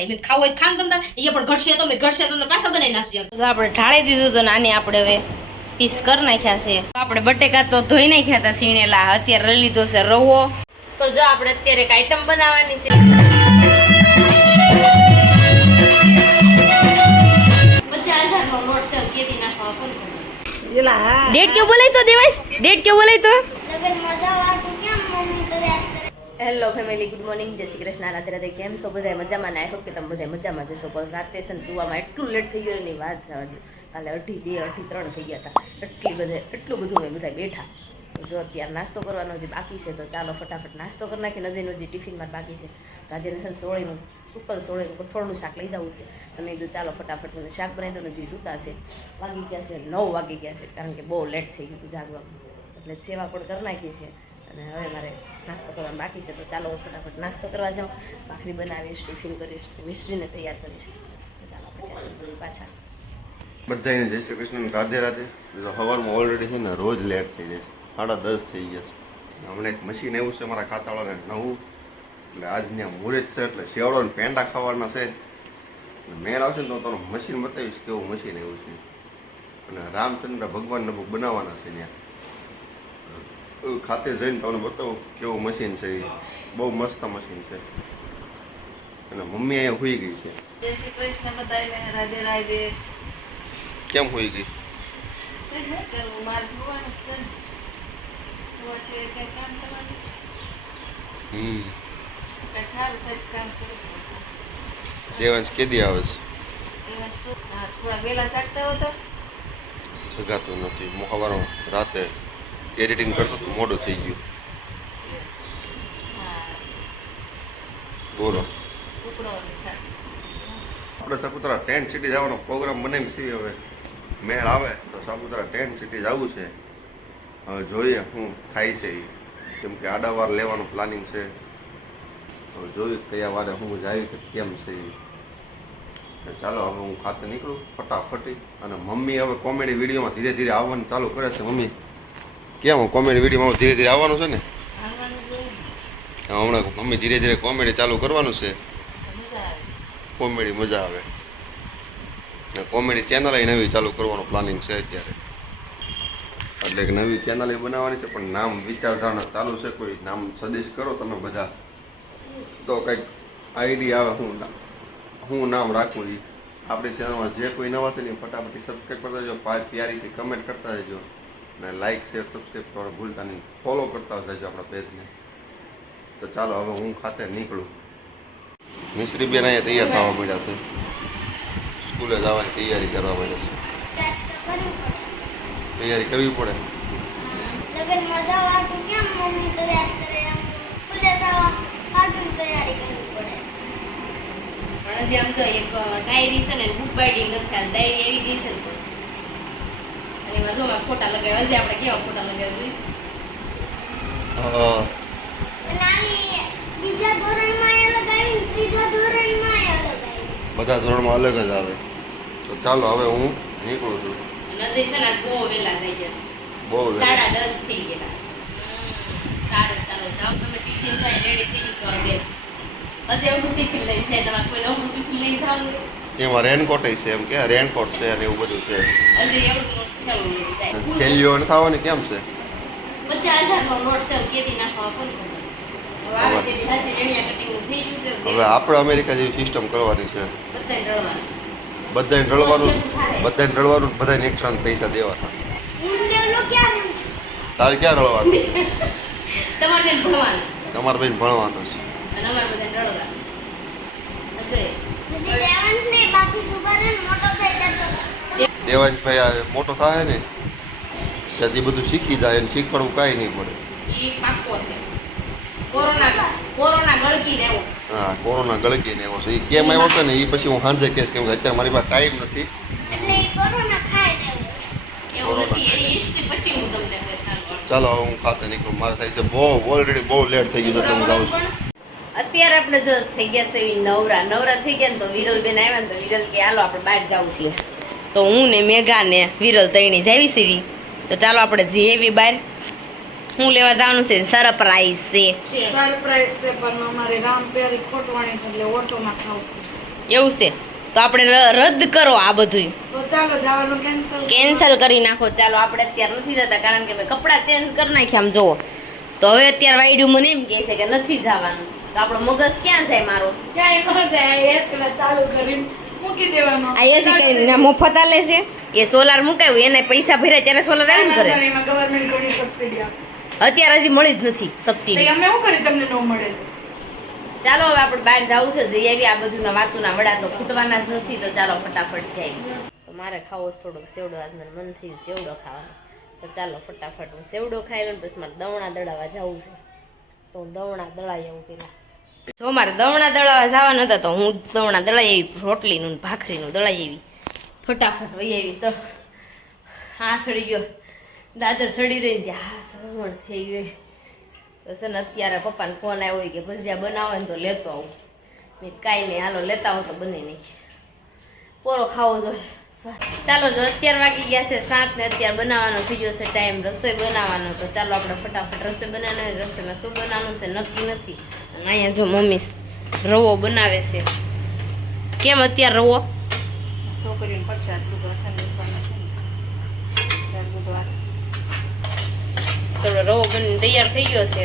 થાય મેં ખાવું હોય ખાન તમને એ પણ ઘટશે તો મેં ઘટશે તો પાછા બનાવી નાખશું તો આપણે ઢાળી દીધું તો નાની આપણે હવે પીસ કરી નાખ્યા છે આપણે બટેકા તો ધોઈ નાખ્યા હતા સીણેલા અત્યારે લઈ લીધો છે રવો તો જો આપણે અત્યારે એક આઈટમ બનાવવાની છે 50,000 નો નોટ છે કેદી નાખવા કોણ ડેટ કેવું બોલાય તો દેવાશ ડેટ કેવું બોલાય તો લગન મજા વાટું કેમ મમ્મી તો યાદ કરે હેલો ફેમિલી ગુડ મોર્નિંગ જય શ્રી કૃષ્ણ રાધે રાધે કેમ છો બધા મજામાં ને આઈ હોપ કે તમે બધા મજામાં જશો પણ રાતે છે ને સુવામાં એટલું લેટ થઈ ગયું એની વાત જવા દો કાલે 2:30 2:30 થઈ ગયા હતા એટલું બધું મેં બધા બેઠા તો જો અત્યારે નાસ્તો કરવાનો જે બાકી છે તો ચાલો ફટાફટ નાસ્તો કરી નાખી નજીનું જે ટિફિનમાં બાકી છે તો આજે ને સોળીનું સુકલ સોળીનું કઠોળનું શાક લઈ જવું છે તમે કીધું ચાલો ફટાફટ મને શાક બનાવી દો ને જે સૂતા છે વાગી ગયા છે 9 વાગી ગયા છે કારણ કે બહુ લેટ થઈ ગયું હતું જાગવાનું એટલે સેવા પણ કરી નાખીએ છીએ અને હવે મારે નાસ્તો કરવાનો બાકી છે તો ચાલો હું ફટાફટ નાસ્તો કરવા જાઉં ભાખરી બનાવીશ ટિફિન કરીશ મિશ્રીને તૈયાર કરીશ તો ચાલો આપણે પાછા બધાને જય શ્રી કૃષ્ણ રાધે રાધે સવારમાં ઓલરેડી છે ને રોજ લેટ થઈ જાય છે 10:30 થઈ ગયા છે હમણાં એક મશીન એવું છે મારા ખાતાવાળાને નવું એટલે આજને મુહૂર્ત છે એટલે શેવડો ને પેંડા ખાવાના છે મેળ આવશે ને તો તમને મશીન બતાવીશ કેવું મશીન એવું છે અને રામચંદ્ર ભગવાનને બનાવવાના છે ત્યાં ખાતે જઈને તમને બતાવું કેવું મશીન છે એ બહુ મસ્ત મશીન છે અને મમ્મી અહીંયા હોઈ ગઈ છે જય શ્રી કૃષ્ણ બધાને રાધે રાધે કેમ હોઈ ગઈ શું કરવું મારે જોવાનું છે ને જોવા સિવાય કઈ કામ કરવાનું કઈ સારું કઈ કામ કરવું દેવાંશ કેદી આવે છે એમાં શું થોડા વહેલા જાગતા હો તો સગાતું નથી સવારમાં રાતે એડિટિંગ કરતો તો મોડું થઈ ગયું બોલો આપણે સાપુતારા ટેન્ટ સિટી જવાનો પ્રોગ્રામ બનાવી છીએ હવે મેળ આવે તો સાપુતારા ટેન્ટ સિટી જવું છે હવે જોઈએ શું થાય છે એ કેમ કે આડાવાર લેવાનું પ્લાનિંગ છે તો જોયું કયા વારે હું જાવી કે કેમ છે એ ચાલો હવે હું ખાતે નીકળું ફટાફટી અને મમ્મી હવે કોમેડી વિડીયોમાં ધીરે ધીરે આવવાનું ચાલુ કરે છે મમ્મી કેમ કોમેડી વિડીયોમાં ધીરે ધીરે આવવાનું છે ને હમણાં મમ્મી ધીરે ધીરે કોમેડી ચાલુ કરવાનું છે કોમેડી મજા આવે કોમેડી ચેનલ નવી ચાલુ કરવાનું પ્લાનિંગ છે અત્યારે એટલે કે નવી ચેનલ બનાવવાની છે પણ નામ વિચારધારણા ચાલુ છે કોઈ નામ સજેસ્ટ કરો તમે બધા તો કંઈક આઈડિયા આવે હું નામ રાખવું એ આપણી ચેનલમાં જે કોઈ નવા છે ને ફટાફટ સબસ્ક્રાઈબ કરતા જજો પ્યારી છે કમેન્ટ કરતા જજો અને લાઇક શેર સબસ્ક્રાઈબ કરવાનું ભૂલતા નહીં ફોલો કરતા જજો આપણા પેજને તો ચાલો હવે હું ખાતે નીકળું મિશ્રી બેન અહીંયા તૈયાર થવા માંડ્યા છે સ્કૂલે જવાની તૈયારી કરવા માંડ્યા છે તૈયારી કરવી પડે લગન મજા વાટું કેમ મમ્મી તૈયાર કરે એમ સ્કૂલે જવા વાટું તૈયારી કરવી પડે પણ હજી આમ જો એક ડાયરી છે ને બુક બાઇન્ડિંગ નથી થયા ડાયરી એવી ગઈ છે ને અને એમાં જો ફોટા લગાવ્યા હજી આપણે કેવા ફોટા લગાવ્યા જોઈએ અને આવી બીજા ધોરણમાં અલગ આવી ત્રીજા ધોરણમાં અલગ આવી બધા ધોરણમાં અલગ જ આવે તો ચાલો હવે હું નીકળું છું નજીક છે ને બહુ વહેલા થઈ જશે બહુ 10:30 થઈ ગયા સારું ચાલો જાઓ તમે ટિફિન જાય રેડી થઈ ગયું કરો બેન હજી એવું ટિફિન લઈને જાય તમારે કોઈ નવું ટિફિન લઈને જવાનું એમાં રેનકોટ છે એમ કે રેનકોટ છે અને એવું બધું છે હજી એવું ખેલું લઈને જાય ખેલીઓ ને ખાવાની કેમ છે 50,000 નો નોટ છે કેદી નાખવા કોણ ખબર હવે આવે તે હાસી રેણિયા કટિંગ થઈ ગયું છે હવે આપણે અમેરિકા જેવી સિસ્ટમ કરવાની છે બધાને રળવાનું બધાને રળવાનું બધાને એક સાથ પૈસા દેવાના હું લેવલો ક્યાં રહું તારે ક્યાં રળવાનું છે તમારે બેન ભણવાનું તમારે બેન ભણવાનું છે અને અમારે બધાને રળવાનું હશે હજી દેવાંશ ને બાકી સુભાને મોટો થઈ જતો દેવાંશભાઈ આ મોટો થાય ને ત્યાંથી બધું શીખી જાય અને શીખવાડવું કાંઈ નહીં પડે ઈ પાક્કો છે કોરોના ગળકી દેવો હા કોરોના ગળકીને એવો છે એ કેમ આવ્યો છે ને એ પછી હું સાંજે કહીશ કેમ કે અત્યારે મારી પાસે ટાઈમ નથી એટલે ઈ કોરોના ખાઈ દેવો એવું નથી એની હિસ્ટ્રી પછી હું તમને કહીશ ચાલો હવે હું ખાતે નીકળું મારે થાય છે બહુ ઓલરેડી બહુ લેટ થઈ ગયું એટલે હું જાઉં છું અત્યારે આપણે જો થઈ ગયા છે નવરા થઈ ગયા ને તો વિરલ બેન આવ્યા ને તો વિરલ કે હાલો આપણે બહાર જવું છે તો હું ને મેઘા ને વિરલ તઈણી જાવી સીવી તો ચાલો આપણે જઈએ એવી બહાર હું લેવા જવાનું છે સરપ્રાઈઝ છે સરપ્રાઈઝ છે પણ અમારે રામપેરી ખોટવાણી છે એટલે ઓટોમાં ખાવું પડશે. એવું છે તો આપણે રદ કરો આ બધું, તો ચાલો જવાનું કેન્સલ કરી નાખો. ચાલો આપણે અત્યારે નથી જતા કારણ કે મેં કપડાં ચેન્જ કરી નાખ્યા. આમ જોવો તો હવે અત્યારે વાયડું મને એમ કહે છે કે નથી જવાનું. તો આપણો મગજ ક્યાં જાય મારો? ક્યાંય ન જાય. એસી ચાલુ કરીને મૂકી દેવાનો. આ એસી કઈ મફત આલે છે? એ સોલાર મુકાયું એને પૈસા ભર્યા ત્યારે સોલાર આવ્યું કરે. એમાં ગવર્મેન્ટ ઘણી સબસિડી આપે. અત્યારે હજી મળી જ નથી સબસિડી. અમે શું કરી તમને ન મળે? ચાલો હવે આપણે બહાર જવું છે, જઈ આવી. આ બધું વાતુના વડા તો ખૂટવાના જ નથી. તો ચાલો ફટાફટ જાય. તો મારે ખાવો થોડોક સેવડો. આજ મને મન થયું ચેવડો ખાવાનો. તો ચાલો ફટાફટ હું સેવડો ખાઈ લઉં. પછી મારે દવણા દળાવવા જવું છે. તો હું દવણા દળાઈ આવું પેલા. જો મારે દવણા દળાવવા જવાના હતા તો હું દવણા દળાઈ આવી. રોટલીનું ભાખરીનું દળાઈ આવી. ફટાફટ વહી આવી. તો હા સડી ગયો દાદર સડી રહી ત્યાં. હા સરવણ થઈ ગઈ. તો છે ને અત્યારે પપ્પાને ફોન આવ્યો હોય કે ભજીયા બનાવો ને તો લેતો આવું. મેં કાંઈ નહીં હાલો લેતા આવો તો બની નહીં. પોરો ખાવો જોઈએ. ચાલો જો અત્યારે વાગી ગયા છે 7 ને અત્યારે બનાવવાનો થઈ ગયો છે ટાઈમ રસોઈ બનાવવાનો. તો ચાલો આપણે ફટાફટ રસોઈ બનાવવાની. રસોઈમાં શું બનાવવાનું છે નક્કી નથી. અને અહીંયા જો મમ્મી રવો બનાવે છે. કેમ અત્યારે રવો? છોકરીને પ્રસાદ બુધવાર થોડો રવો બનીને તૈયાર થઈ ગયો છે.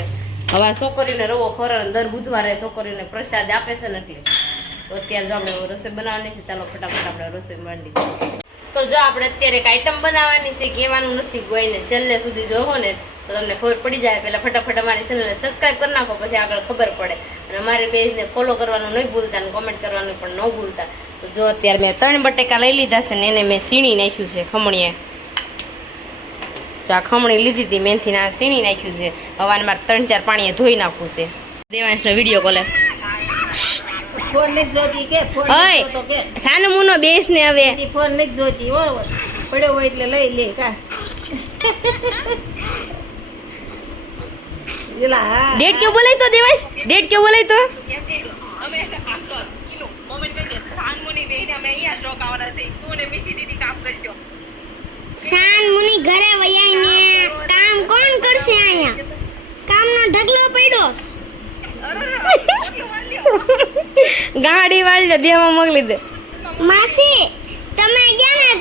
હવે છોકરીને રવો ખોરાને દર બુધવારે છોકરીને પ્રસાદ આપે છે ને એટલે. તો અત્યારે જો આપણે રસોઈ બનાવવાની છે. ચાલો ફટાફટ આપણે રસોઈ માંડી દઈએ. તો જો આપણે અત્યારે એક આઈટમ બનાવવાની છે, કહેવાનું નથી કોઈને. છેલ્લે સુધી જોવો ને તો તમને ખબર પડી જાય. પહેલાં ફટાફટ અમારી ચેનલને સબસ્ક્રાઈબ કરી નાખો, પછી આગળ ખબર પડે. અને અમારી પેજને ફોલો કરવાનું નહીં ભૂલતા અને કોમેન્ટ કરવાનું પણ ન ભૂલતા. તો જો અત્યારે મેં 3 બટેકા લઈ લીધા છે ને એને મેં સીણી નાખ્યું છે ખમણીએ. જો આ ખમણી લીધી હતી મેનથી આ સીણી નાખ્યું છે. હવાને મારે 3-4 પાણીએ ધોઈ નાખવું છે. દેવાંશનો વિડીયો કોલે ફોન નથી જોતી કે ફોન ઓય તો કે સાનું મુનો બેસ ને હવે ફોન નથી જોતી હો. પડ્યો હોય એટલે લઈ લે કા. એલા ડેટ ક્यों બોલાય તો દેવાંશ? ડેટ ક્यों બોલાય તો? શાન મુની ઘરે વયાઈને કામ કોણ કરશે? અહીંયા કામનો ઢગલો પડ્યો. ગાડી વાળી લે દેવા મોકલી દે. માસી તમે ગયા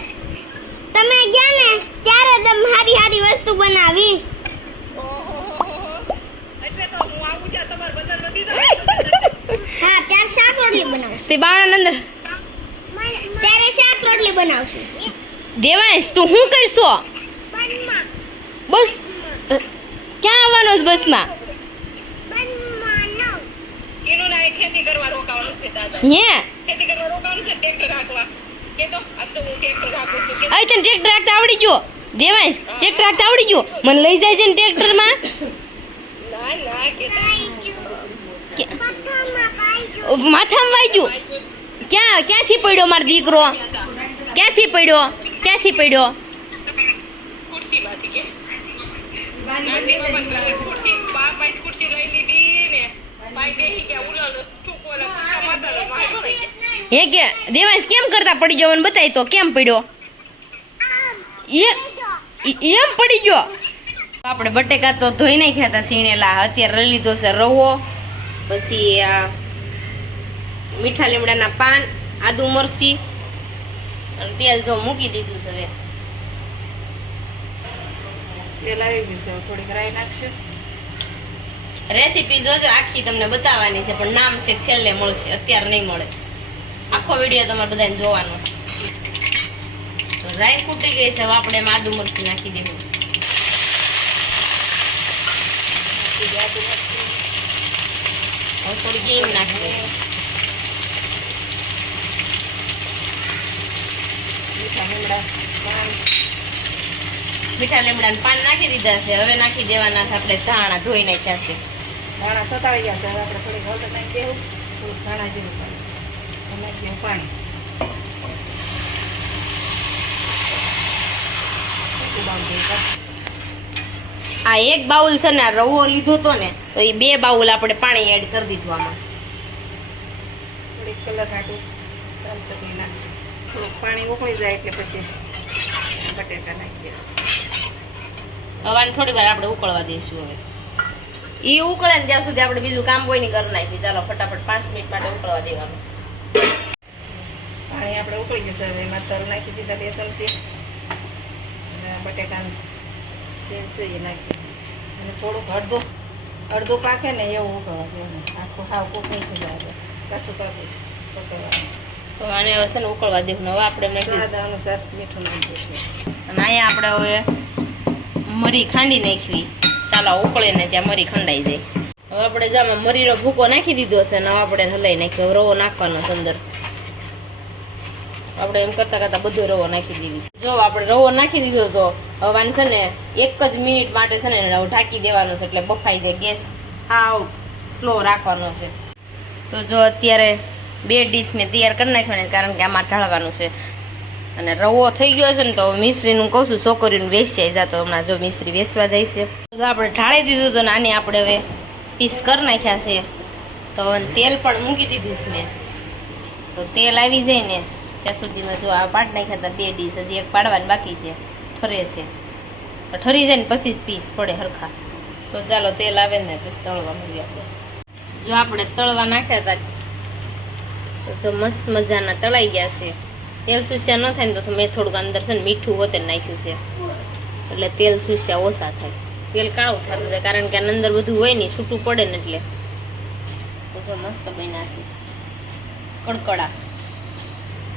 ને ત્યારે તમે હારી હારી વસ્તુ બનાવી. હા ત્યારે શાક રોટલી બનાવશું. તે બાણ અંદર ત્યારે શાક રોટલી બનાવશું. દેવાંશ તું શું કરશો? બસ ક્યાં આવવાનો છે બસમાં? અહીં તને ટ્રેક્ટર રાખતા આવડી ગયો? દેવાંશ ટ્રેક્ટર રાખતા આવડી ગયો? મને લઈ જાય છે ને ટ્રેક્ટરમાં? માથામાં વાગ્યું? ક્યાંથી પડ્યો મારો દીકરો? ક્યાંથી પડ્યો? હે કે દેવાંશ કેમ કરતા પડી ગયો? મને બતાય તો કેમ પડ્યો? એમ પડી ગયો? આપણે બટેકા તો ધોઈ નાખ્યા હતા સીણેલા. અત્યારે લઈ લીધો છે રવો, પછી આ મીઠા લીમડાના પાન, આદુ મરચી અને તેલ જો મૂકી દીધું છે. હવે તેલ આવી ગયું છે. થોડીક રાઈ નાખશે. રેસીપી જોજો આખી તમને બતાવવાની છે પણ નામ છે છેલ્લે મળશે, અત્યારે નહીં મળે. આખો વિડીયો તમારે બધાને જોવાનો છે. તો રાઈ ફૂટી ગઈ છે. હવે આપણે એમાં આદુ મરચી નાખી દેવું. હવે થોડી હિંગ નાખી દેવું. મીઠા લીમડાના પાન નાખી દીધા છે. હવે નાખી દેવાના છે આપણે ધાણા ધોઈ નાખ્યા છે. ધાણા સતાવી ગયા છે. હવે આપણે થોડીક હળદર નાખી દેવું. થોડુંક ધાણા જેવું પાણી નાખી દેવું. પાણી આ એક બાઉલ છે ને આ રવો લીધો તો ને તો એ 2 બાઉલ આપણે પાણી એડ કરી દીધું આમાં. થોડીક કલર હાટું લાલ ચટણી નાખશું. થોડુંક પાણી ઉકળી જાય એટલે પછી બટેટા નાખી દેવા. હવે આને થોડી વાર આપણે ઉકળવા દઈશું. હવે એ ઉકળે ને ત્યાં સુધી આપણે બીજું કામ કોઈ નહીં કરી નાખીએ. ચાલો ફટાફટ 5 મિનિટ માટે ઉકળવા દેવાનું. પાણી આપણે ઉકળી ગયું છે. હવે એમાં તલ નાખી દીધા 2 ચમચી અને બટેકાનું શેલ છે એ નાખી અને થોડુંક અડધું પાકે ને એવું ઉકળવા દેવાનું. આખું હાવ કૂક નહીં થઈ જાય. કાચું પાકું પકડવાનું. તો આને હવે છે ને ઉકળવા દેવું. હવે આપણે સ્વાદ અનુસાર મીઠું નાખી દઈશું. અને અહીંયા આપણે હવે મરી ખાંડી નાખવી. ચાલો ઉકળે ને ત્યાં મરી ખંડાઈ જાય. હવે આપણે જામાં મરીનો ભૂકો નાખી દીધો છે ને હવે આપણે હલાઈ નાખ્યો. રવો નાખવાનો છે અંદર. આપણે એમ કરતા કરતા બધો રવો નાખી દેવી. જો આપણે રવો નાખી દીધો તો હવે આને છે ને 1 જ મિનિટ માટે છે ને ઢાંકી દેવાનો છે એટલે બફાઈ જાય. ગેસ હાવ સ્લો રાખવાનો છે. તો જો અત્યારે 2 ડીશ મેં તૈયાર કરી નાખવાની કારણ કે આમાં ઢાળવાનું છે. અને રવો થઈ ગયો છે ને તો મિશ્રીનું કહું છું છોકરીનું વેચાઈ જતો. હમણાં જો મિશ્રી વેચવા જાય છે તો આપણે ઢાળી દીધું તો આને આપણે હવે પીસ કરી નાખ્યા છે. તો હવે તેલ પણ મૂકી દીધું છે મેં. તો તેલ આવી જાય ને ત્યાં સુધીમાં જો આ પાડી નાખ્યા હતા 2 ડીશ. હજી એક પાડવાની બાકી છે. ઠરે છે તો ઠરી જાય ને પછી જ પીસ પડે હરખા. તો ચાલો તેલ આવે ને પછી તળવા મળીએ આપણે. જો આપણે તળવા નાખ્યા હતા તો જો મસ્ત મજાના તળાઈ ગયા છે. તેલ સુસ્યા ન થાય ને તો મેં થોડુંક અંદર છે ને મીઠું હોતે નાખ્યું છે એટલે તેલ સુસ્યા ઓછા થાય. તેલ કાળું થતું જાય કારણ કે આની અંદર બધું હોય ને છૂટું પડે ને એટલે. તો જો મસ્ત બન્યા છે કડકડા.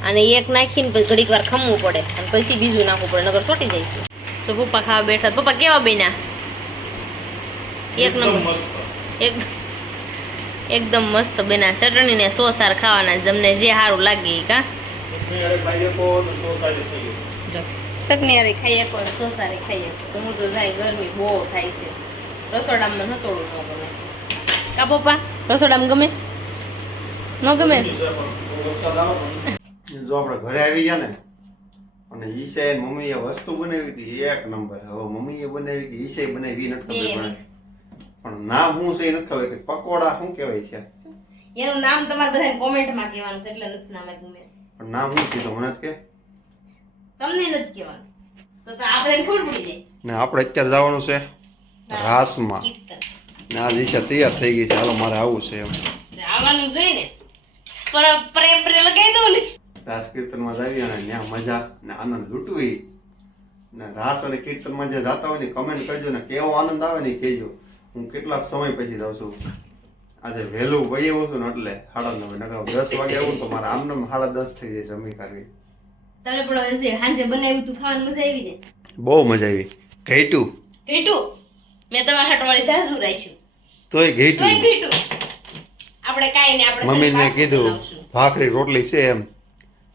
અને એક નાખીને પછી ઘડીક વાર ખમવું પડે અને પછી બીજું નાખવું પડે નકર ચોટી જાય છે. તો પપ્પા ખાવા બેઠા. પપ્પા કેવા બન્યા? એક નંબર. એકદમ મસ્ત બન્યા. ચટણી ને સોસાર ખાવાના તમને જે સારું લાગે એ. કા ચટણી અરે ખાઈએ કોઈ સોસારે ખાઈએ તો હું તો જાય ગરમી બહુ થાય છે. રસોડામાં રસોડું ન ગમે. કા પપ્પા રસોડામાં ગમે ન ગમે? જો આપણે ઘરે આવી ગયા ને અને ઈશાએ મમ્મીએ વસ્તુ બનાવી હતી 1 નંબર. હવે મમ્મીએ બનાવી કે ઈશાએ બનાવી નથી ખબર પણ નામ શું છે એ નથી ખબર. કે પકોડા શું કહેવાય છે એનું નામ તમારે બધાને કોમેન્ટમાં કહેવાનું છે એટલે નથી નામ આપ્યું મેં. પણ નામ શું કીધું મને કે તમને નથી કહેવાનું તો આ બધાને ખબર પડી જાય. ને આપણે અત્યારે જવાનું છે રાસમાં ને આ ઈશા તૈયાર થઈ ગઈ છે. હાલો મારે આવું છે એમ આવવાનું જોઈએ ને પ્રે લગાવી દઉં ને. રાસ કીર્તનમાં જાવી અને ત્યાં મજા ને આનંદ લૂંટવી ને રાસ અને કીર્તનમાં જે જાતા હોય ને કમેન્ટ કરજો ને કેવો આનંદ આવે ને કહેજો. હું કેટલા સમય પછી જાઉં છું. આજે વહેલું વહી આવ્યું હતું ને એટલે 9:30 નગર 10 વાગે આવું તો મારે આમને 10:30 થઈ જાય જમી કરવી. તમે પણ સાંજે બનાવ્યું તું ખાવાની મજા આવી ને? બહુ મજા આવી. ઘેટું મેં તમારા હાટવાળી સાસુ રાખ્યું તોય ઘેટું આપણે કાઈ ને આપણે મમ્મીને કીધું ભાખરી રોટલી છે એમ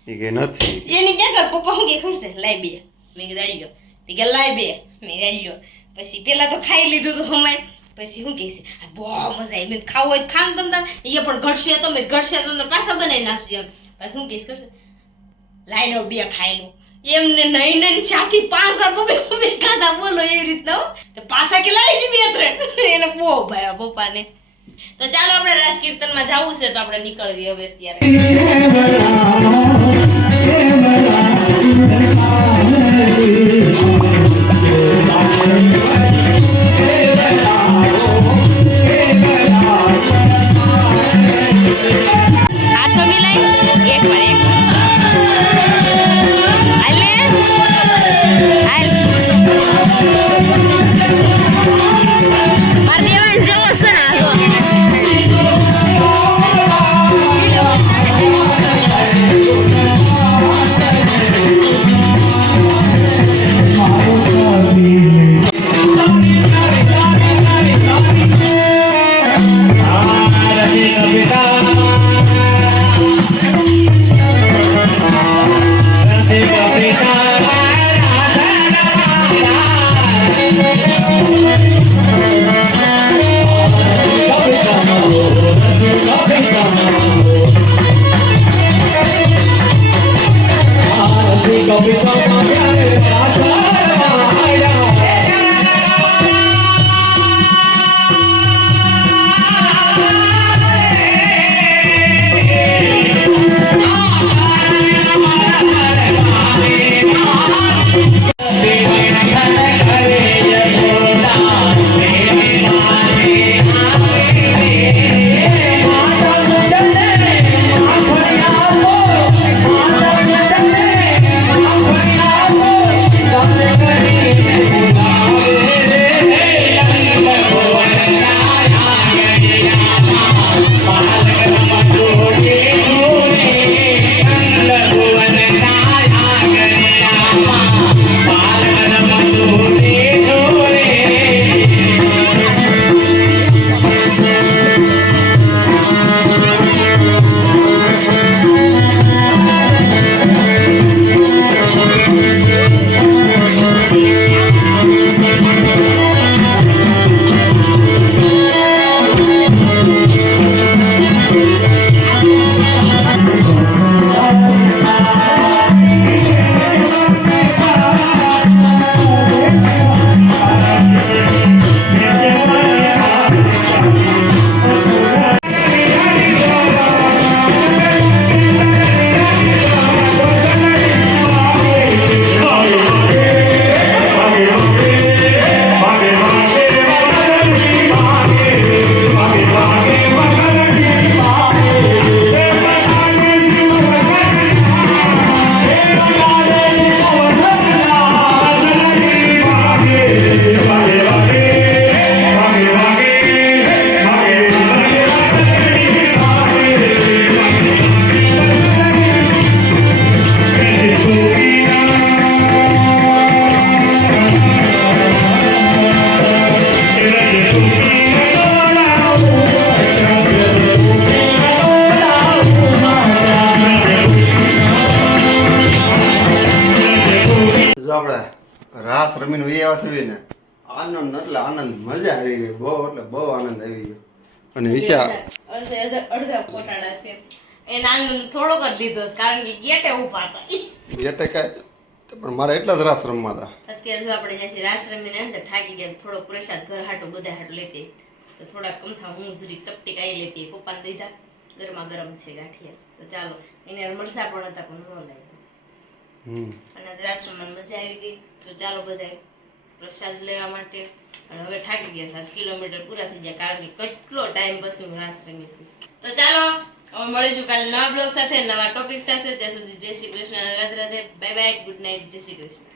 એ કે નથી. એની ક્યાં કર પપ્પા હું કે ખમશે લાઈ બે મેં કીધું ગયો તે કે લાઈ બે મેં ગયો. પછી પેલા તો ખાઈ લીધું તો હમાય પછી હું કહેશે બહુ મજા આવી. મેં ખાવું હોય ખાન તમ તાર એ પણ ઘટશે તો મેં ઘટશે તો પાછા બનાવી નાખશું એમ. પછી હું કહીશ કરશે લાઈ લો 2 ખાઈ લો એમને નહીં નહીં 4 થી 5 વાર બબે ખાધા બોલો એવી રીતના તો પાછા કે લાવી છે 2-3 એને બહુ ભાઈ પપ્પાને. તો ચાલો આપણે રાસ કીર્તનમાં જવું છે તો આપણે નીકળવી હવે અત્યારે. હાથો મિલાય એક વાર હાલે હાલ માર દેવાન જેવો છે ને આ જો રમીને વૈયા છે ને આનંદ એટલે આનંદ, મજા આવી ગઈ, બહુ એટલે બહુ આનંદ આવી ગયો. અને ઈશા અડધા પોટાડા છે એને આનંદ થોડોક જ લીધો છે, કારણ કે ગેટે ઉભા હતા એટલે કાંઈ પણ મારે એટલા જ રાસ રમવા હતા. અત્યારે જો આપણે ત્યાંથી રાસ રમીને એમ થાકી ગયા, થોડો પ્રસાદ ઘર હાટો બધા હાટો લેતી તો થોડા કમથા હું જરીક ચપટી કાઢી લેતી, પપ્પાને દીધા ગરમા ગરમ છે ગાંઠિયા. તો ચાલો એને મરસા પણ હતા પણ ન લાગ્યા. અને રાસ રમવાની મજા આવી ગઈ. તો ચાલો બધા પ્રસાદ લેવા માટે. અને હવે થાકી ગયા, 5 કિલોમીટર પૂરા થઈ ગયા, કારણ કે કેટલો ટાઈમ પછી હું રાસ રમીશું. તો ચાલો હવે મળીશું કાલે નવા બ્લોગ સાથે, નવા ટોપિક સાથે. ત્યાં સુધી જય Shri Krishna, Radhe Radhe, bye bye, good night, જય શ્રી કૃષ્ણ.